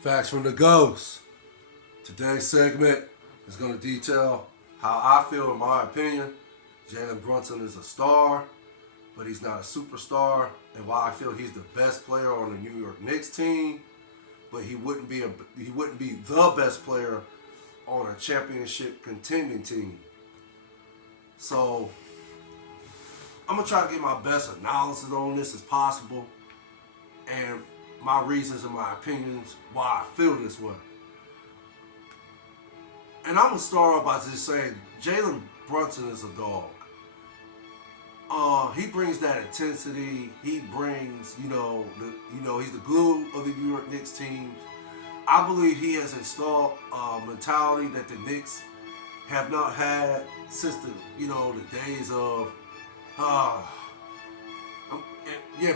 Facts from the Ghost. Today's segment is going to detail how I feel, in my opinion, Jalen Brunson is a star, but he's not a superstar, and why I feel he's the best player on the New York Knicks team, but he wouldn't be the best player on a championship contending team. So I'm gonna try to get my best analysis on this as possible, and my reasons and my opinions why I feel this way. And I'm gonna start off by just saying Jalen Brunson is a dog. He brings that intensity. He brings, he's the glue of the New York Knicks team. I believe he has installed a mentality that the Knicks have not had since the days of.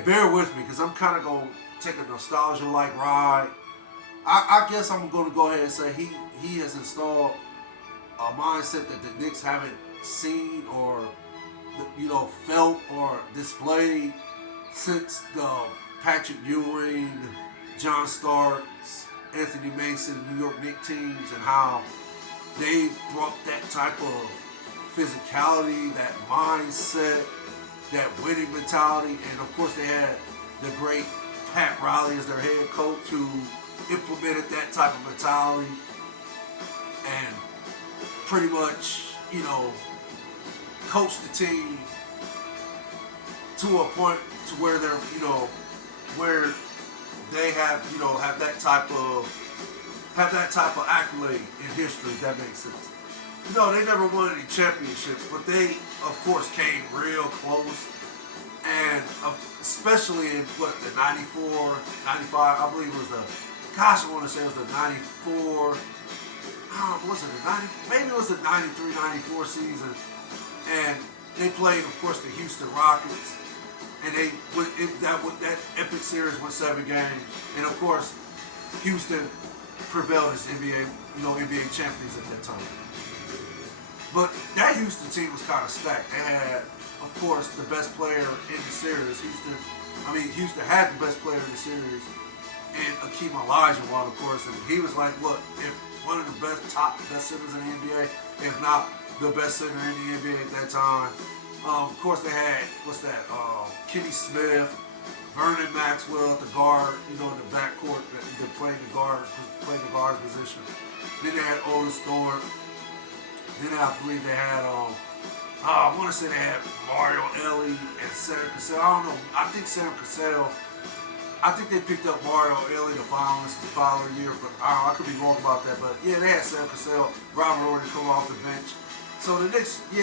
Bear with me because I'm kind of gonna take a nostalgia-like ride. I guess I'm going to go ahead and say he has installed a mindset that the Knicks haven't seen or felt or displayed since the Patrick Ewing, John Starks, Anthony Mason, New York Knicks teams, and how they brought that type of physicality, that mindset, that winning mentality, and of course they had the great Pat Riley as their head coach who implemented that type of mentality and pretty much, coached the team to a point to where they're, where they have that type of accolade in history, if that makes sense. They never won any championships, but they, of course, came real close. And especially in, the 94, 95, I believe it was I want to say it was the 94, was it the 90, maybe it was the 93, 94 season. And they played, of course, the Houston Rockets. And that epic series went 7 games. And, of course, Houston prevailed as NBA champions at that time. But that Houston team was kind of stacked. They had, of course, the best player in the series. Houston had the best player in the series, and Akeem Olajuwon, of course. And he was like, if one of the best centers in the NBA, if not the best center in the NBA at that time. Of course, they had Kenny Smith, Vernon Maxwell at the guard, in the backcourt, playing the guard's position. Then they had Otis Thorpe. Then I believe they had, I want to say they had Mario Elie and Sam Cassell. I don't know. I think Sam Cassell, I think they picked up Mario Elie the following year, but I could be wrong about that. But yeah, they had Sam Cassell, Robert Ory come off the bench. So the Knicks, the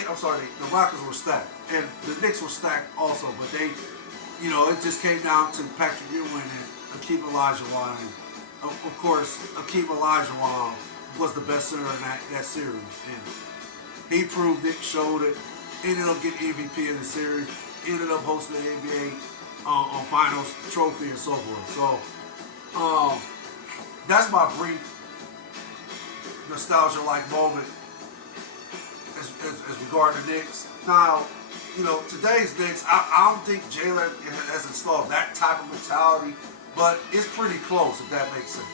Rockets were stacked. And the Knicks were stacked also, but they, it just came down to Patrick Ewing and Akeem Olajuwon. And of course, Akeem Olajuwon was the best center in that series. And he proved it, showed it, ended up getting MVP of the series, ended up hosting the NBA on finals trophy and so forth. So that's my brief nostalgia-like moment as regard to Knicks. Now, today's Knicks, I don't think Jalen has installed that type of mentality, but it's pretty close, if that makes sense.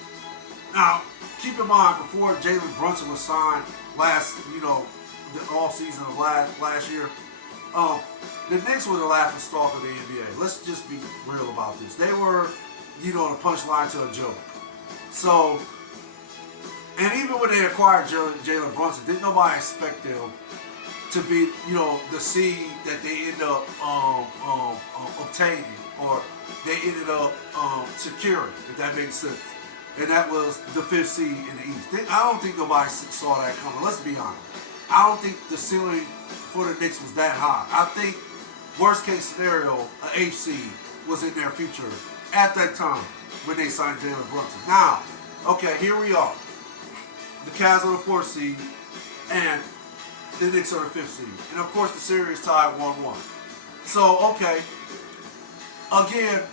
Now, keep in mind, before Jalen Brunson was signed the all season of last year, the Knicks were the laughing stock of the NBA. Let's just be real about this. They were, the punchline to a joke. So, and even when they acquired Jalen Brunson, didn't nobody expect them to be, the seed that they ended up obtaining, or they ended up securing, if that makes sense. And that was the 5th seed in the East. I don't think nobody saw that coming. Let's be honest. I don't think the ceiling for the Knicks was that high. I think worst case scenario, an 8th seed was in their future at that time when they signed Jalen Brunson. Now, okay, here we are. The Cavs are the 4th seed, and the Knicks are the 5th seed. And of course, the series tied 1-1. So, okay, again,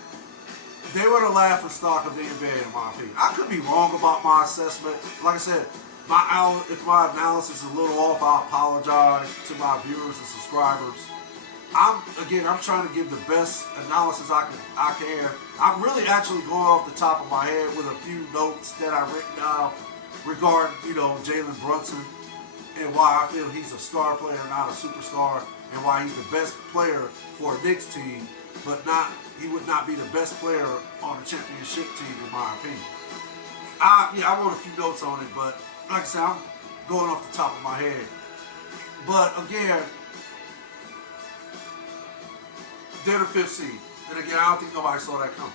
they were the laughing stock of the NBA, in my opinion. I could be wrong about my assessment. Like I said, if my analysis is a little off, I apologize to my viewers and subscribers. I'm trying to give the best analysis I can. I'm really actually going off the top of my head with a few notes that I written down regarding Jalen Brunson and why I feel he's a star player, not a superstar, and why he's the best player for a Knicks team, but he would not be the best player on a championship team in my opinion. I wrote a few notes on it, but like I said, I'm going off the top of my head. But again, they're the fifth seed. And again, I don't think nobody saw that coming.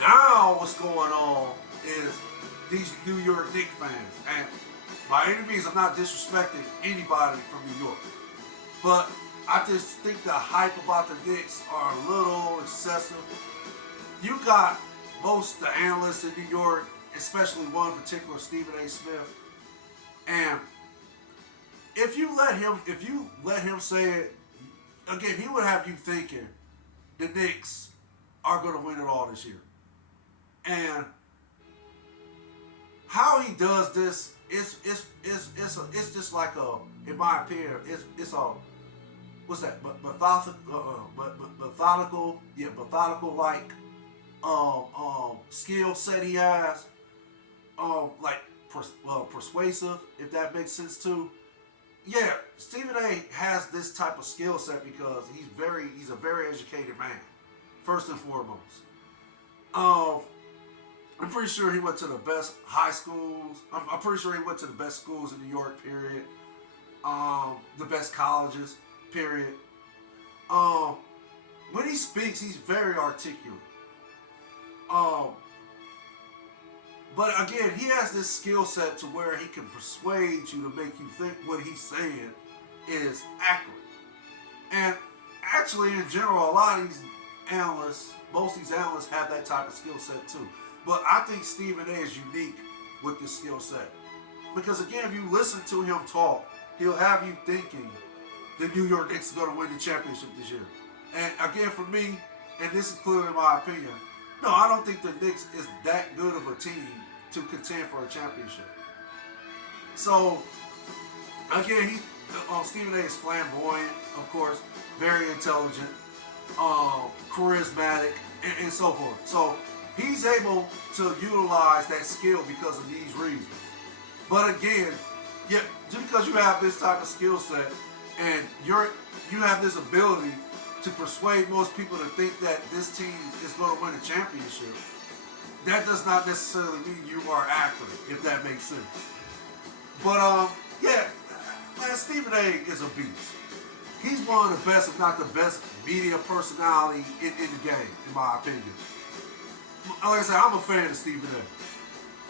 Now what's going on is these New York Knicks fans, and by any means I'm not disrespecting anybody from New York, but I just think the hype about the Knicks are a little excessive. You got most the analysts in New York, especially one particular, Stephen A. Smith, and if you let him say it, again, he would have you thinking the Knicks are going to win it all this year. And how he does this is it's just like in my opinion, it's a what's that? Methodical like skill set he has. Like persuasive, if that makes sense too. Yeah, Stephen A. has this type of skill set because he's a very educated man, first and foremost. I'm pretty sure he went to the best high schools. I'm pretty sure he went to the best schools in New York, period. The best colleges, period. When he speaks, he's very articulate. But again, he has this skill set to where he can persuade you to make you think what he's saying is accurate. And actually, in general, a lot of these analysts, most of these analysts have that type of skill set too. But I think Stephen A. is unique with this skill set. Because again, if you listen to him talk, he'll have you thinking the New York Knicks are going to win the championship this year. And again, for me, and this is clearly my opinion, no, I don't think the Knicks is that good of a team to contend for a championship. So, again, Stephen A. is flamboyant, of course, very intelligent, charismatic, and so forth. So, he's able to utilize that skill because of these reasons. But again, yeah, just because you have this type of skill set and you have this ability to persuade most people to think that this team is going to win a championship, that does not necessarily mean you are accurate, if that makes sense. But yeah, man, Stephen A. is a beast. He's one of the best, if not the best, media personality in the game, in my opinion. Like I said, I'm a fan of Stephen A.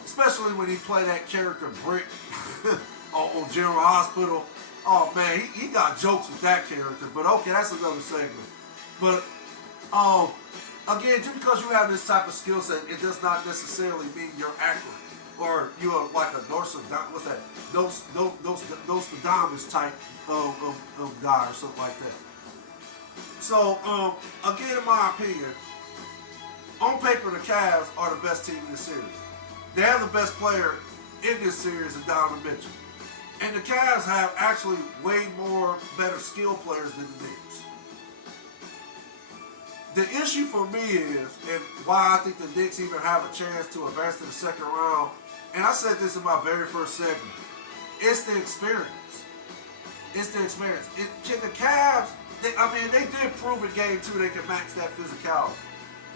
Especially when he played that character Brick on General Hospital. Oh man, he got jokes with that character, but okay, that's another segment. But again, just because you have this type of skill set, it does not necessarily mean you're accurate or you're like a Nostradamus type of guy or something like that. So again, in my opinion, on paper, the Cavs are the best team in this series. They have the best player in this series in Donovan Mitchell. And the Cavs have actually way more better skill players than the Knicks. The issue for me is, and why I think the Knicks even have a chance to advance to the second round, and I said this in my very first segment, it's the experience. It's the experience. Can the Cavs, they did prove in game 2 they can match that physicality.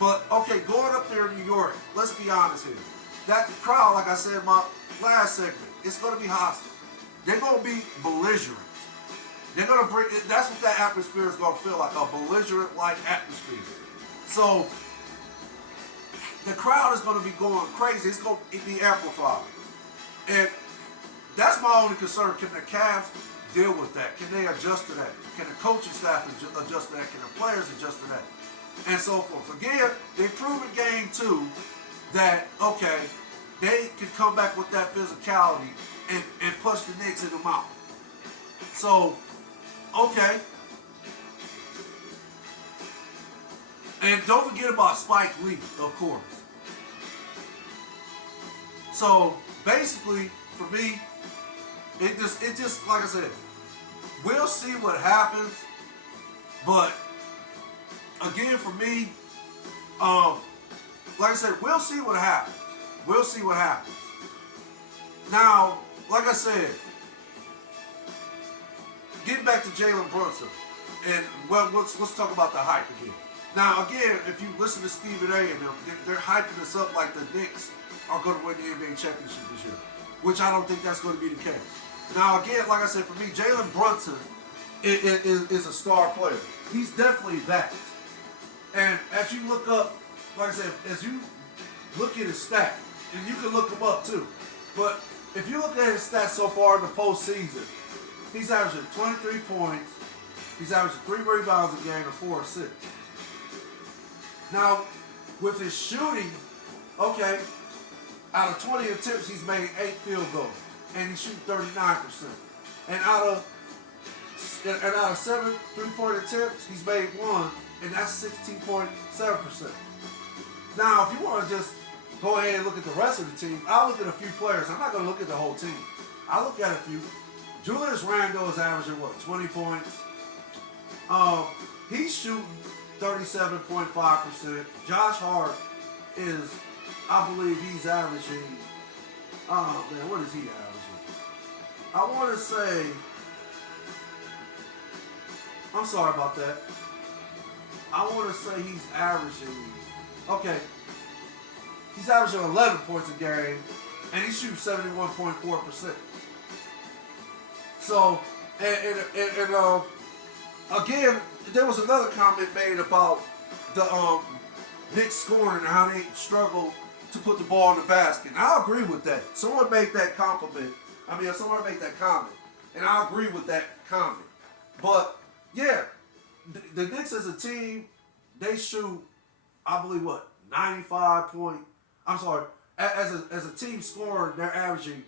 But, okay, going up there in New York, let's be honest here. That crowd, like I said in my last segment, it's going to be hostile. They're going to be belligerent. They're going to bring, that's what that atmosphere is going to feel like, a belligerent-like atmosphere. So, the crowd is going to be going crazy. It's going to be amplified. And that's my only concern. Can the Cavs deal with that? Can they adjust to that? Can the coaching staff adjust to that? Can the players adjust to that? And so forth. Again, they proved in game 2 that, okay, they can come back with that physicality and push the Knicks in the mouth. So, okay. And don't forget about Spike Lee, of course. So, basically, for me, it just like I said, we'll see what happens. But again, for me, um, like I said, we'll see what happens. We'll see what happens. Now, like I said, getting back to Jalen Brunson, and well, let's talk about the hype again. Now, again, if you listen to Stephen A. and them, they're hyping us up like the Knicks are going to win the NBA championship this year, which I don't think that's going to be the case. Now, again, like I said, for me, Jalen Brunson is a star player. He's definitely that. And as you look up, like I said, as you look at his stats, and you can look him up too, but if you look at his stats so far in the postseason, he's averaging 23 points, he's averaging 3 rebounds a game and 4 assists. Now, with his shooting, okay, out of 20 attempts, he's made 8 field goals, and he shoots 39%. And out of 7 3-point attempts, he's made 1, and that's 16.7%. Now, if you want to just go ahead and look at the rest of the team, I'll look at a few players. I'm not going to look at the whole team. I'll look at a few. Julius Randle is averaging, 20 points? He's shooting 37.5%. Josh Hart is, I believe he's averaging, oh man, what is he averaging? I want to say, I'm sorry about that. I want to say he's averaging, okay, he's averaging 11 points a game, and he shoots 71.4%. So, and again, there was another comment made about the Knicks scoring and how they struggle to put the ball in the basket. And I agree with that. Someone made that compliment. Someone made that comment, and I agree with that comment. But yeah, the Knicks as a team, they shoot, I believe, 95 point. I'm sorry, as a team scorer, they're averaging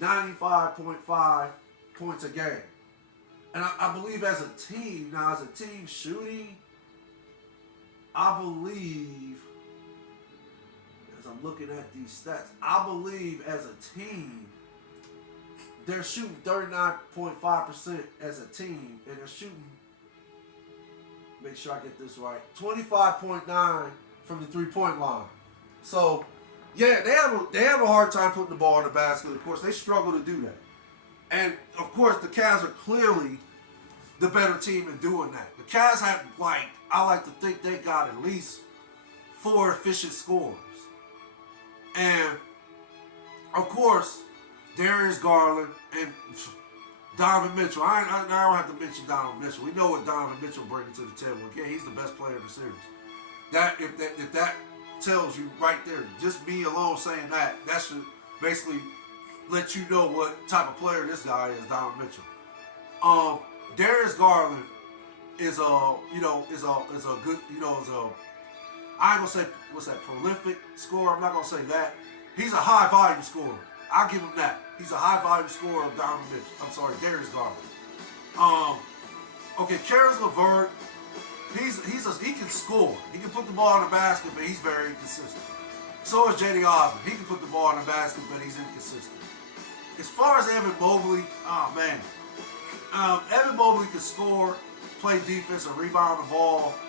95.5 points a game. And I believe as a team, now as a team shooting, I believe, as I'm looking at these stats, I believe as a team, they're shooting 39.5% as a team, and they're shooting, make sure I get this right, 25.9 from the 3-point line. So, yeah, they have a hard time putting the ball in the basket. Of course, they struggle to do that. And, of course, the Cavs are clearly the better team in doing that. The Cavs have, I like to think they got at least 4 efficient scorers. And, of course, Darius Garland and Donovan Mitchell. I don't have to mention Donovan Mitchell. We know what Donovan Mitchell brings to the table. Again, he's the best player in the series. If that tells you right there, just me alone saying that should basically let you know what type of player this guy is, Donovan Mitchell. Darius Garland is a good, I ain't gonna say what's that, prolific scorer. I'm not gonna say that. He's a high volume scorer. I'll give him that. He's a high volume scorer of Donovan Mitchell. I'm sorry, Darius Garland. Okay, Karis LeVert, he can score. He can put the ball in the basket, but he's very inconsistent. So is J.D. Osmond. He can put the ball in the basket, but he's inconsistent. As far as Evan Mobley, oh man. Evan Mobley can score, play defense, and rebound the ball.